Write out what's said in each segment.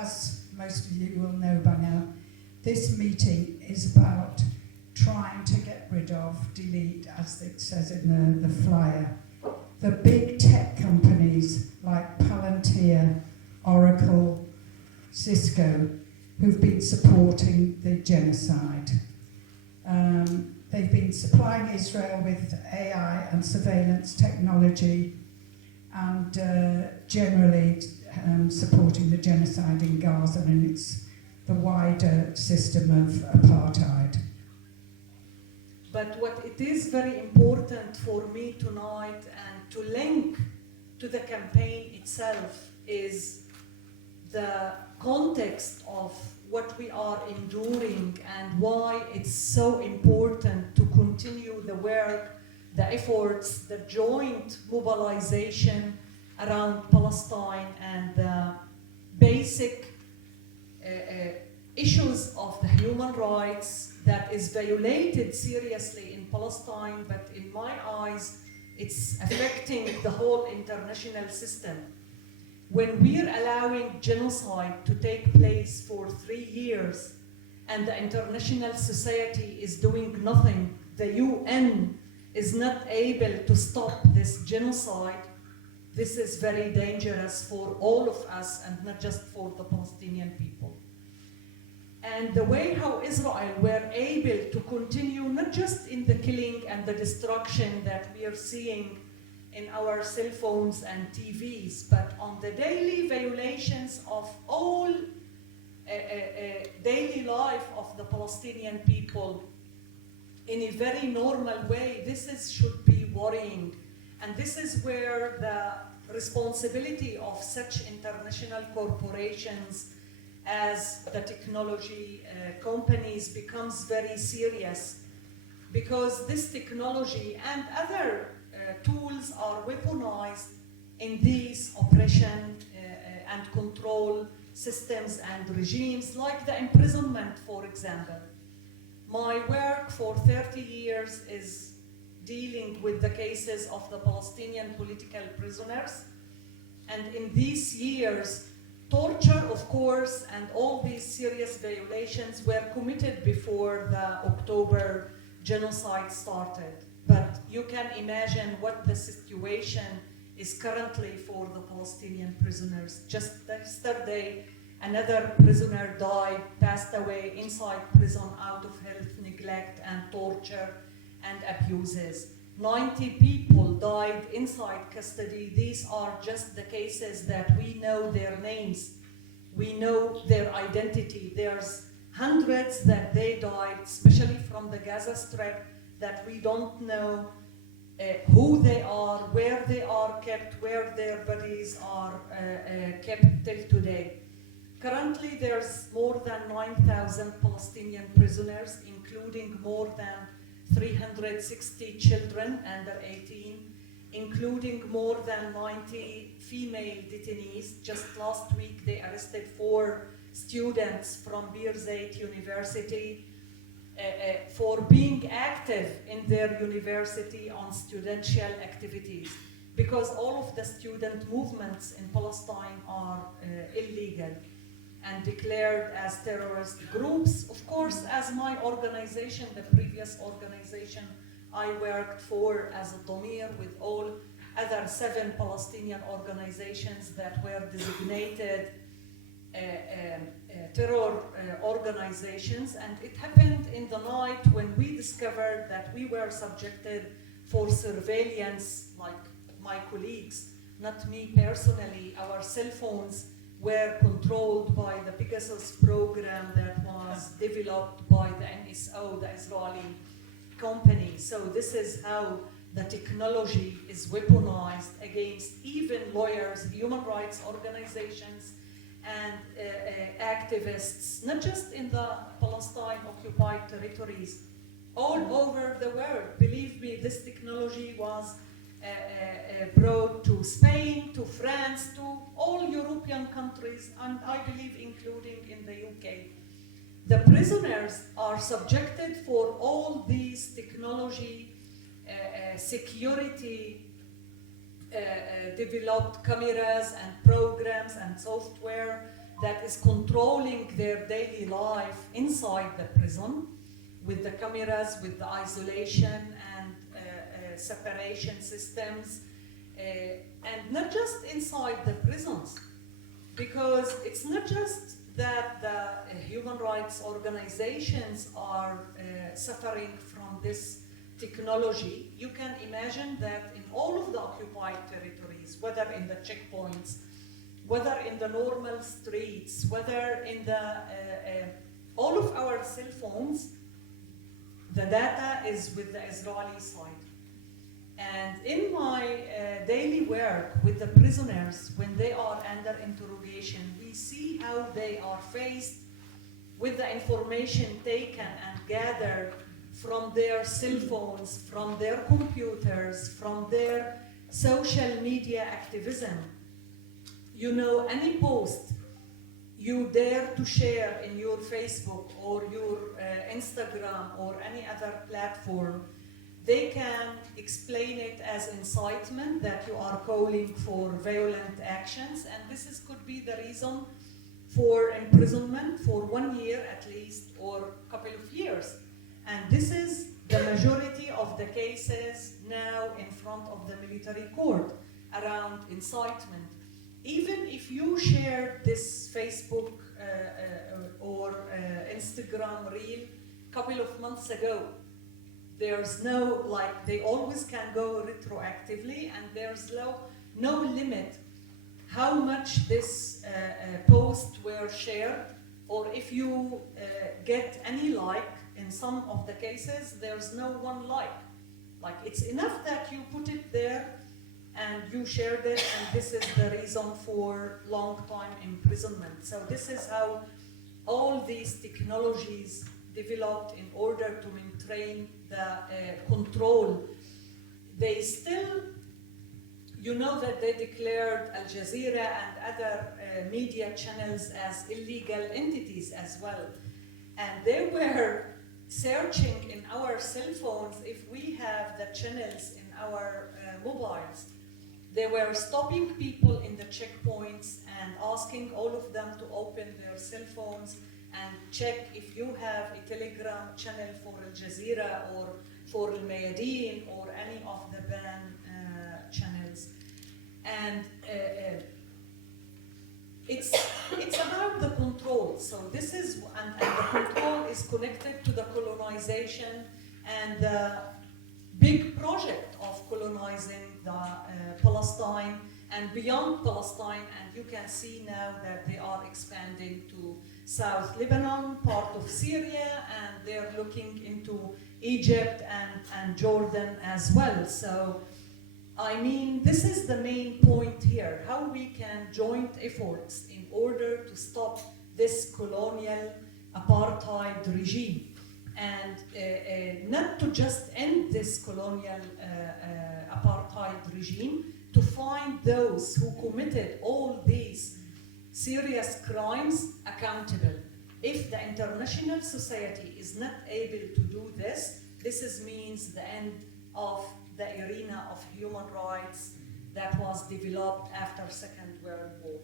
as most of you will know by now, this meeting is about trying to get rid of, delete, as it says in the flyer, the big tech companies like Palantir, Oracle, Cisco, who've been supporting the genocide. They've been supplying Israel with AI and surveillance technology and generally supporting the genocide in Gaza and the wider system of apartheid. But what it is very important for me tonight and to link to the campaign itself is the context of what we are enduring and why it's so important to continue the work, the efforts, the joint mobilization around Palestine and the basic issues of the human rights that is violated seriously in Palestine, but in my eyes, it's affecting the whole international system. When we're allowing genocide to take place for 3 years and the international society is doing nothing, the UN is not able to stop this genocide, this is very dangerous for all of us and not just for the Palestinian people. And the way how Israel were able to continue, not just in the killing and the destruction that we are seeing in our cell phones and TVs, but on the daily violations of all daily life of the Palestinian people in a very normal way, should be worrying. And this is where the responsibility of such international corporations as the technology companies becomes very serious, because this technology and other tools are weaponized in these oppression and control systems and regimes, like the imprisonment, for example. My work for 30 years is dealing with the cases of the Palestinian political prisoners, and in these years, torture, of course, and all these serious violations were committed before the October genocide started. But you can imagine what the situation is currently for the Palestinian prisoners. Just yesterday, another prisoner died, passed away inside prison out of health, neglect, and torture and abuses. 90 people died inside custody. These are just the cases that we know their names. We know their identity. There's hundreds that they died, especially from the Gaza Strip, that we don't know who they are, where they are kept, where their bodies are kept till today. Currently, there's more than 9,000 Palestinian prisoners, including more than 360 children under 18, including more than 90 female detainees. Just last week, they arrested 4 students from Birzeit University for being active in their university on studential activities, because all of the student movements in Palestine are illegal and declared as terrorist groups. Of course, as my organization, the previous organization I worked for as a Domir with all other 7 Palestinian organizations that were designated terror organizations, and it happened in the night when we discovered that we were subjected for surveillance, like my colleagues, not me personally. Our cell phones were controlled by the Pegasus program that was developed by the NSO, the Israeli company. So this is how the technology is weaponized against even lawyers, human rights organizations, and activists, not just in the Palestine-occupied territories, all over the world. Believe me, this technology was brought to Spain, to France, to all European countries, and I believe including in the UK. The prisoners are subjected for all these technology, security, developed cameras and programs and software that is controlling their daily life inside the prison with the cameras, with the isolation and separation systems, and not just inside the prisons, because it's not just that the human rights organizations are suffering from this technology. You can imagine that in all of the occupied territories, whether in the checkpoints, whether in the normal streets, whether in the all of our cell phones, the data is with the Israeli side. And in my daily work with the prisoners, when they are under interrogation, we see how they are faced with the information taken and gathered from their cell phones, from their computers, from their social media activism. You know, any post you dare to share in your Facebook or your Instagram or any other platform, they can explain it as incitement, that you are calling for violent actions, and this could be the reason for imprisonment for 1 year at least, or a couple of years. And this is the majority of the cases now in front of the military court around incitement. Even if you share this Facebook or Instagram reel a couple of months ago, there's no, like, they always can go retroactively, and there's no limit how much this post were shared, or if you get any like. In some of the cases, there's no one like. Like, it's enough that you put it there and you shared it, and this is the reason for long time imprisonment. So this is how all these technologies developed in order to maintain the control. They still, you know that they declared Al Jazeera and other media channels as illegal entities as well. And they were searching in our cell phones if we have the channels in our mobiles. They were stopping people in the checkpoints and asking all of them to open their cell phones and check if you have a Telegram channel for Al Jazeera or for Al Mayadeen or any of the banned channels. And it's about the control. So this is, and the control is connected to the colonization and the big project of colonizing the Palestine and beyond Palestine. And you can see now that they are expanding to South Lebanon, part of Syria, and they're looking into Egypt and Jordan as well. So I mean, this is the main point here, how we can join efforts in order to stop this colonial apartheid regime, and not to just end this colonial apartheid regime, to find those who committed all these serious crimes accountable. If the international society is not able to do this, this means the end of the arena of human rights that was developed after Second World War.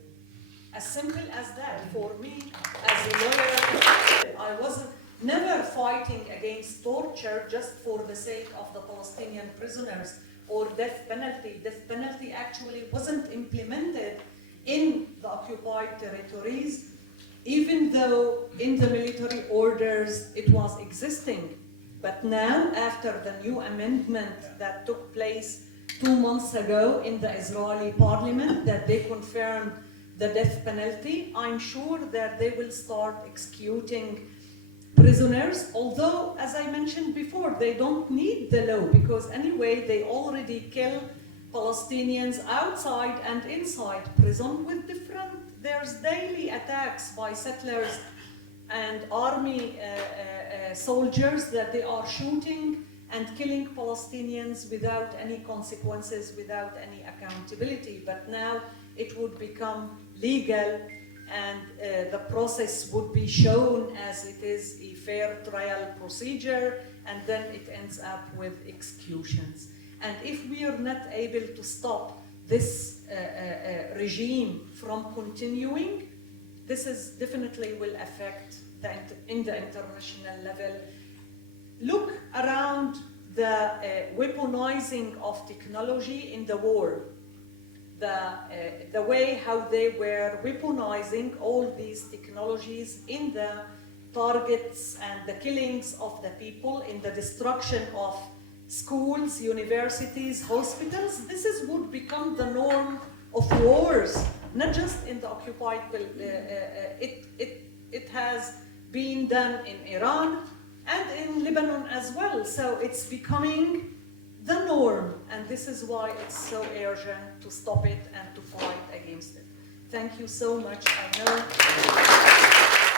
As simple as that. For me, as a lawyer, I wasn't never fighting against torture just for the sake of the Palestinian prisoners or death penalty. Death penalty actually wasn't implemented in the occupied territories, even though in the military orders it was existing. But now, after the new amendment that took place 2 months ago in the Israeli parliament, that they confirmed the death penalty, I'm sure that they will start executing prisoners, although, as I mentioned before, they don't need the law, because anyway, they already kill Palestinians outside and inside prison with different, there's daily attacks by settlers and army soldiers that they are shooting and killing Palestinians without any consequences, without any accountability. But now it would become legal, and the process would be shown as it is a fair trial procedure, and then it ends up with executions. And if we are not able to stop this regime from continuing, this is definitely will affect in the international level. Look around the weaponizing of technology in the war. The way how they were weaponizing all these technologies in the targets and the killings of the people, in the destruction of schools, universities, hospitals. This would become the norm of wars, not just in the occupied. It has been done in Iran and in Lebanon as well. So it's becoming the norm, and this is why it's so urgent to stop it and to fight against it. Thank you so much. I know.